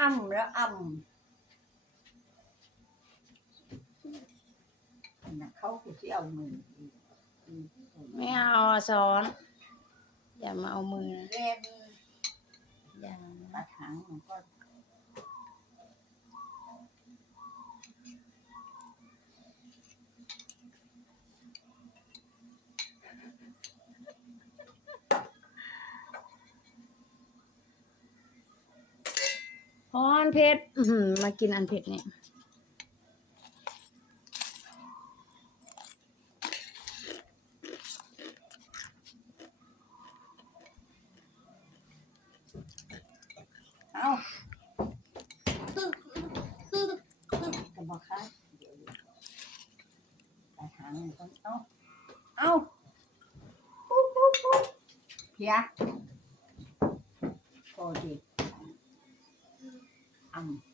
อ่ำแล้วอ่ำน่ะเขาคือที่เอามืออีกอืมไม่เอาอะซ้อน อย่ามาเอามือนะเล่นอย่ากระถางมันก็ เผ็ดอื้อหือมากินอันเผ็ดเนี่ยเอากระบอกค่ะเดี๋ยวกระถางมันก็เอาเอาปุ๊บปุ๊บปุ๊บเพียโอดีอ่ำ